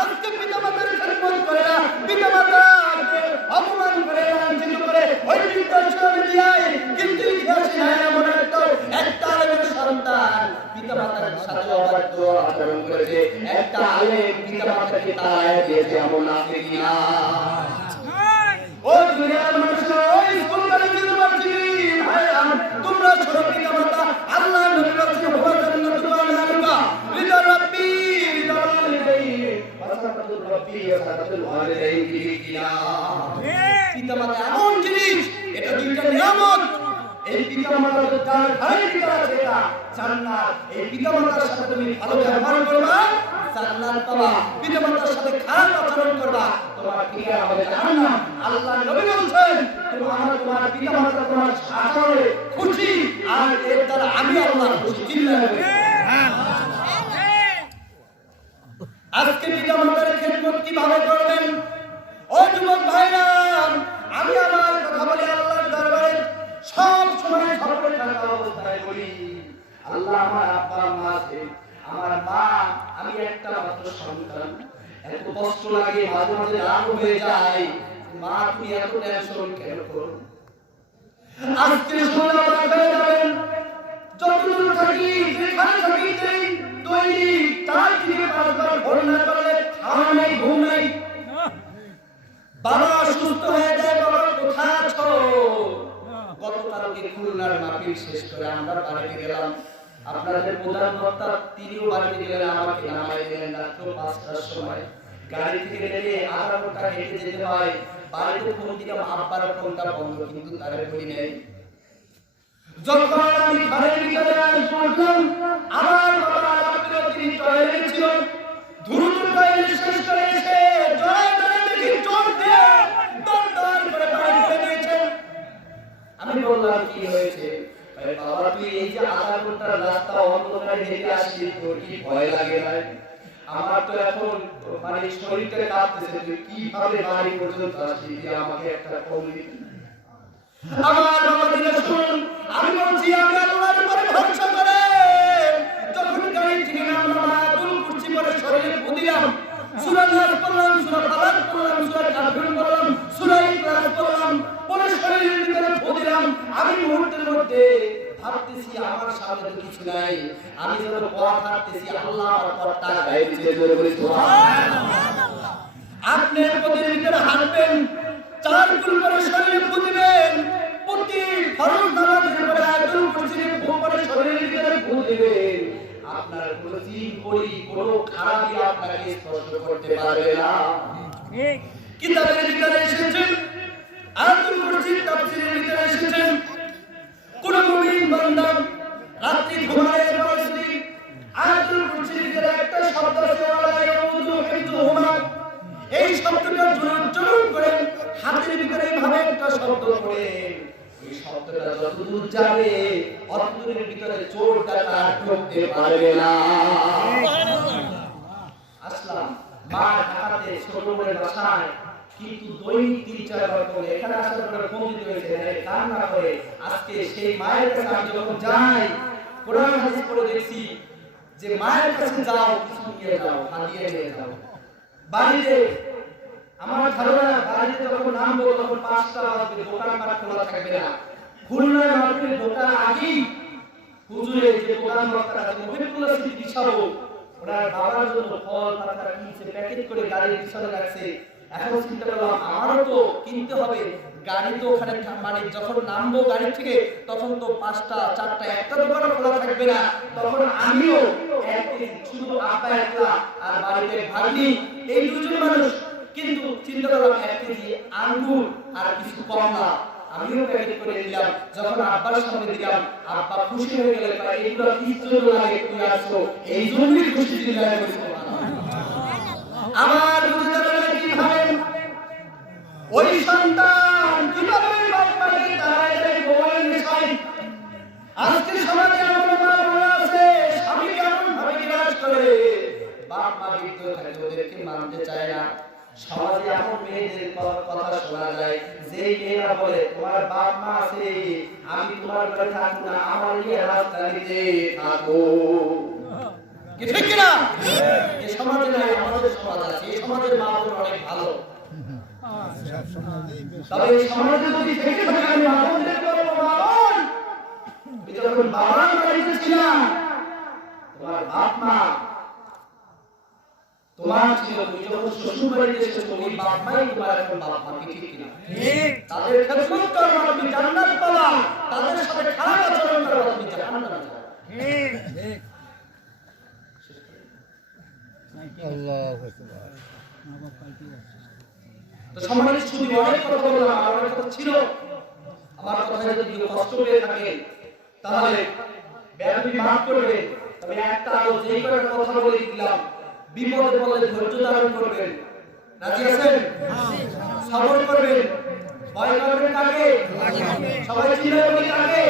আজকে পিতামাতার খেদমত করে না, পিতামাতাকে অপমান করে, লাঞ্ছিত করে ওই বৃদ্ধাশ্রমে দিয়ে। কিন্তু ইতিহাসে নাই এমন একটা আলেমের সন্তান পিতামাতার সাথে অবাধ্য আচরণ করেছে, একটা আলেম পিতামাতাকে তাড়ায় দিয়েছে, এমন আছে কিনা? ওই দুনিয়ার মানুষরা ওই স্কুল কলেজ ইউনিভার্সিটি ভাইরাম তোমরা ছোট পিতামাতা আল্লাহ নবী বলেছেন হুয়া জান্নাতুল আলিকা লিদা রাব্বি লিদালিদাইহি ওয়াসাতাতুল রাব্বি ওয়াসাতাতুল ওয়ালিদাইহি কিনা। পিতামাতা এমন জিনিস, এটা দুইটা নিয়ামত। এই পিতামাতার যার ঘরের ভিতরে আছে এটা জান্নাত। এই পিতামাতার সাথে তুমি ভালো ব্যবহার করবা, জান্নাত পাবা। পিতামাতার সাথে খারাপ আচরণ করবা, তোমার ঠিকানা হবে জাহান্নাম। আল্লাহ নবী বলেছেন তোমার পিতামাতা তোমার আচরণে খুশি, আর এর দ্বারা আমি আল্লাহ খুশি। চিল্লাবেন আজকে পিতামাতার খেদমত কিভাবে করবেন? ও যুবক ভাইরা, আমি আমার কথা বলি আল্লাহর দরবারে সব সময় সফল থাকা অবস্থায় বলি আল্লাহ আমার আব্বা আম্মা আছে, আমার মা, আমি একটা মাত্র সন্তান। এত কষ্ট লাগে, মাঝে মাঝে রাগ হয়ে যায়, মা তুমি এত টেনশন কেন করো? আজকে সোনা হয়ে যাবেন, যতদূর থাকি যেখানে থাকি দৈনিক 4 থেকে 5 বার ভোর না করলে খাওয়া নেই, ঘুম নেই। বাবা সুস্থ হয়ে যায়, বাবা কোথায় আছো? গতকালকে খুলনার মাহফিল শেষ করে আমরা বাড়িতে গেলাম। আপনাদের প্রধান বক্তা তিনিও বাড়িতে গেলেন, আমাকে নামাই দিলেন রাত্র 5টার সময়। গাড়ি থেকে নেমে আধা ঘন্টা হেঁটে যেতে হয়। বাড়িতে ফোন দিলাম, আব্বার ফোনটা বন্ধ, কিন্তু তারে বলি নেই। যখন আমি ঘরের ভিতরে আসলাম, আমার বাবা রাত্রে তিনি টয়লেটে ছিল। দ্রুত টয়লেট শেষ করে এসে জড়ায় ধরে দেখি চোখ দিয়ে দরদর করে বাড়ি করে দিয়েছেন। আমি বললাম কি হয়েছে? বাবা তুই এই যে আধা ঘন্টার রাস্তা অন্ধকারে হেঁটে আসলি, তোর কি ভয় লাগে না? আমার তো এখন মানে শরীরটা কাঁপতেছে, তুই কিভাবে বাড়ি পর্যন্ত আসলি? আমাকে একটা কম দিবি। আমার বাবা দিলে শুনুন, আমি বলছি আমি আল্লাহর উপরে ভরসা করে যখন গাড়ি থেকে নামলাম, আয়াতুল কুরসি পড়ে শরীরে ফু দিলাম, সূরা নাস পড়লাম, সূরা ফালাক পড়লাম, সূরা কাফিরুন পড়লাম, সূরা ইখলাস পড়লাম, পড়ে শরীরের ভিতরে ফু দিলাম। আমি মুহূর্তের মধ্যে ভাবতেছি আমার সামনে তো কিছু নাই, আমি যখন পথ হাঁটতেছি আল্লাহ আমার পথটা গায়ে দিতে জোরে বলি সুবহানাল্লাহ। সামনের পথের ভিতরে হাঁটবেন, 4 কুল করে শরীরে ফু দিবেন, প্রতি ফরজ নামাজের পরে আয়াতুল কুরসির ফু করে শরীরের ভিতরে ফু দিবেন। আপনার কোনো জিন পরি কোনো খারাপই আপনাকে স্পর্শ করতে পারবে না। ঠিক কিতাবের ভিতরে এসেছে, আয়াতুল কুরসির তাফসীরের ভিতরে এসেছে, কোন মুমিন বান্দা রাত্রি ঘুমানোর পর যদি আয়াতুল কুরসির ভিতরে একটা শব্দ আছে ওয়ালা ইয়াউযু হিফযুহুমা, এই শব্দটা উচ্চারণ করে হাতের ভিতরে এইভাবে একটা শব্দ করে, এই শব্দটা যতদূর যাবে অতদূরের ভিতরে চোর ডাকাত ঢুকতে পারবে না। আসলাম মা ঢাকাতে ছোট বড় বাসায়, কিন্তু দৈনিক 3-4 বার করে এখানে আসার পরে ফোন দিতে হয়েছে, কান্না করে। আজকে সেই মায়ের কাছে আমি যখন যাই, কোরআন হাদিস পড়ে দেখছি যে মায়ের কাছে যাও, কিছু নিয়ে যাও, হাদিয়া নিয়ে যাও। বাড়িতে আমার ধারণা বাড়িতে যখন নামবো তখন 5টা বাজবে, দোকানপাট খোলা থাকবে না। খুলনার মার্কেটে ঢোকার আগেই হুজুরের যে দোকান বক্তা আছে মহিবুল্লাহ সিদ্দিকী সাহেব ওনার বাবার জন্য ফল পাতা কিনছে, প্যাকেট করে গাড়ির পিছনে রাখছে। এখন চিন্তা করলাম আমারও তো কিনতে হবে, গাড়ি তো ওখানে মানে যখন নামবো গাড়ি থেকে তখন তো 5টা 4টা একটা দোকানও খোলা থাকবে না, তখন আমিও শুধু আব্বা একলা আর বাড়িতে ভাগ্নি, এই দুজন মানুষ। কিন্তু চিন্তা করলাম 1 কেজি আঙ্গুর আর কিছু কমলা আমিও প্যাকেট করে নিলাম। যখন আব্বার সামনে দিলাম, আব্বা খুশি হয়ে গেলেন, ভাই এগুলো কি জন্য লাগে, তুমি আসো, এই জন্যই খুশি দিলাম। আমার বুঝতে কি ভাবেন ওই সন্তান কিভাবে বাপ মাকে তাড়ায় বলেন নেশায়। আজকে সমাজে এমন মা আছে স্বামীকে এমন ভাবে বিরাজ করে, বাপ মা বিদ্য থাকে ওদেরকে মানতে চায় না। সমাজে এমন মেয়েদের কথা শোনা যায় যে মেয়েরা বলে তোমার বাপ মা আছে, আমি তোমার ঘরে থাকবো না, আমার নিয়ে রাজধানীতে থাকো। কি ঠিক কিনা? এই সমাজে নাই, আমাদের সমাজ আছে, এই সমাজের মা বোন অনেক ভালো। তবে এই সমাজে যদি থেকে থাকে আমি মা বোনদের বলবো, মা বোন তুমি যখন বাবার বাড়িতে ছিলাম তোমার বাপ মা তোমার ছিল, তুমি যখন শ্বশুর বাড়িতে এসেছো তুমি বাপ মাই তোমার এখন বাপ মা। কি ঠিক কিনা? ঠিক। তাদের খেদমত করো তুমি জান্নাত পাবা, তাদের সাথে খারাপ আচরণ করো তুমি জাহান্নামে যাবে। ঠিক ঠিক আল্লাহু আকবার। তো সম্মানিত শুধু অনেক কথা বললাম, আমার অনেক কথা ছিল। আমার কথায় যদি কেউ কষ্ট পেয়ে থাকে তাহলে বেয়াদবি মাফ করবেন। তবে একটা আরো যেই কয়েকটা কথা বলে দিলাম, বিপদে পড়লে ধৈর্য ধারণ করবেন। রাজি আছেন? সবর করবেন। ভয় করবেন কাকে? সবাই চিনে বলি কাকে?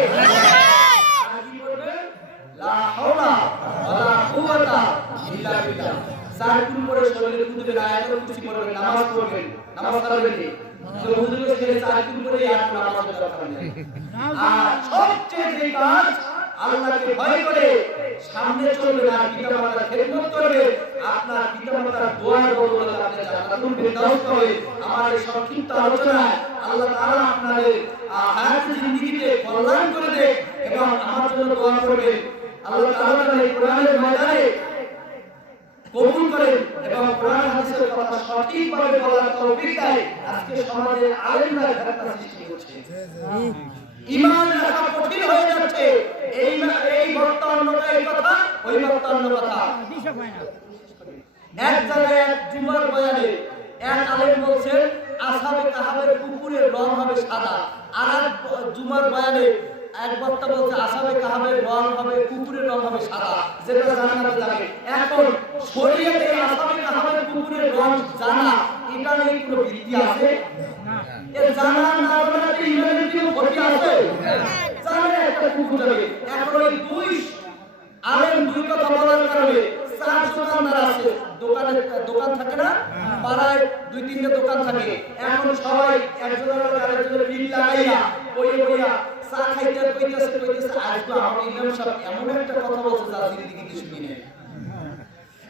আর কি করবেন? লা হাওলা ওয়ালা কুওয়াতা ইল্লা বিল্লাহ। 4 কুল করে শরীরে ফুটবে, আয়াতুল কুরসি পড়বেন, নামাজ পড়বেন। নামাজ পড়বেন কি? তো হুজুরের ছেলে 4 কুল করে আর নামাজের দরকার নেই। আর সবচেয়ে যে কাজ আল্লাহকে ভয় করে সামনে চলবেন আর পিতামাতার খেদমত করবেন, আপনার পিতামাতার দোয়ার বদলে আপনি জান্নাতুল ফেরদাউস পাবেন। আমার এই সংক্ষিপ্ত আলোচনা আল্লাহ তাআলা আপনাদের হায়াতে জিন্দেগিতে কল্যাণ করে দেন এবং আমার জন্য দোয়া করবেন। আল্লাহ তাআলা এই কোরআনের ময়দানে কবুল করেন এবং কোরআন হাদিসের কথা সঠিকভাবে বলার তৌফিক দেয়। আজকে সমাজের আলেমরা ঘাটতি সৃষ্টি করছে, ঈমান রাখা কঠিন হয়ে যাচ্ছে। এই বক্তা অন্য এই কথা, ওই বক্তা অন্য কথা। দিশা পায় না। এক জায়গায় এক জুমার বয়ানে এক আলেম বলছেন আসহাবে কাহাবের কুকুরের রং হবে সাদা, আর এক জুমার বয়ানে এক বক্তা বলছে আসহাবে কাহাবের রং হবে কুকুরের রং হবে সাদা, যেটা জান্নাতে যাবে। এখন শরীয়তে আসহাবে কাহাবের কুকুরের রং জানা, এটা নিয়ে কোনো ভিত্তি আছে? না। এ জানা না জানাতে ইমানের কি ক্ষতি আছে? জানে একটা কুকুর যাবে। এখন ওই দুই আলেম দুই কথা বলার কারণে 4 দোকানদার আছে, দোকান থাকে না পাড়ায়, 2-3টা দোকান থাকে। এখন সবাই একজনের আরেকজনের বিল লাগাইয়া বইয়া চা খাইতে কইতেছে আজকে আমার ইমাম সাহেব এমন একটা কথা বলছে যা জিন্দেগিতে শুনি নাই।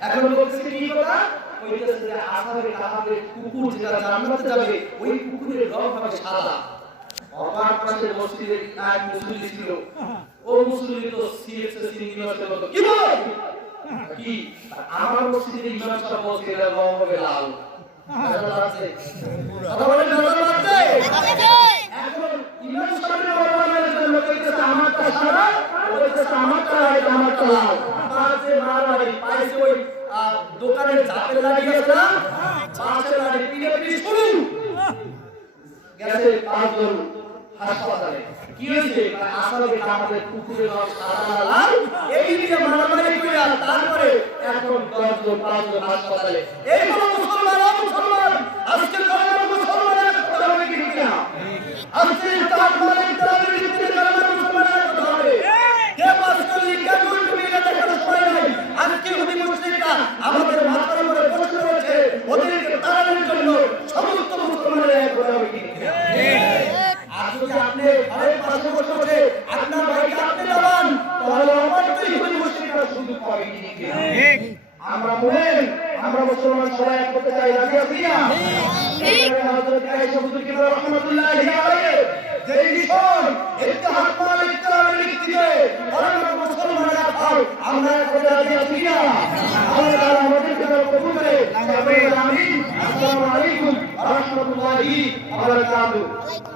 এখন বলছে কি কথা? কইতেছে যে আসহাবে কাহাবের কুকুর যেটা জান্নাতে যাবে ওই কুকুরের রং হবে সাদা। অপার পাশে মসজিদের এক মুসল্লি ছিল, ও মুসল্লি তো সিএসএ সিনিয়র বলতো কি বল কি আমার মসজিদের ইমাম সাহেব বলছে এর রং হবে লাল। আল্লাহ আছে কথা বলেন নজর আছে এখন ইমাম সাহেবের বর্তমানের জন্য কইতেছে আমারটা সারা কইতেছে আমারটা রাইট আমারটা লাল পাঁচে মারামারি পাইছে ওই দোকানের ঝাপে লাগিয়েছে না পাঁচে লাড়ি পিড়ে পিড়ে শুরু গেছে পাঁচজন হাসপাতালে কি হয়েছে আসলে আমাদের কুকুরের রস সাদা লাল এই দিয়ে মারামারি কইরা তারপরে এখন 10 জন 5 জন হাসপাতালে এই হলো মুসলমান আজকে কালেমার মুসলমানের কথা হবে কি না আজকে তার মালিক তাদের ভিতরে কালেমার মুসলমানের কথা হবে কে পাস করলি কে তুমি এটা দেখার সময় নাই আজকে হুদি মুসলিমরা আমাদের মাথার উপরে বসে রয়েছে ওদেরকে তাড়ানোর জন্য সমস্ত মুসলমানের এক হতে হবে কি না আর যদি আপনি ঘরের পাশে বসে বসে আপনার ভাইকে আপনি দাবান তাহলে অবশ্যই হুদি মুসলিমরা সুযোগ পাবে কি না আমরা বলেন আমরা মুসলমান সবাই এক করতে চাই রাজি আছি না ঠিক হযরত আয়েশা হুজুর কি রাহমাতুল্লাহি আলাইহি যেই বিষয় ইত্তেহাদ মালিক ইসলামের ভিত্তিতে আমরা মুসলমানরা খাও আমরা এক করতে রাজি আছি না আল্লাহ তাআলা আমাদের জন্য কবুল করে আমিন আসসালামু আলাইকুম ওয়া রাহমাতুল্লাহি ওয়া বারাকাতুহু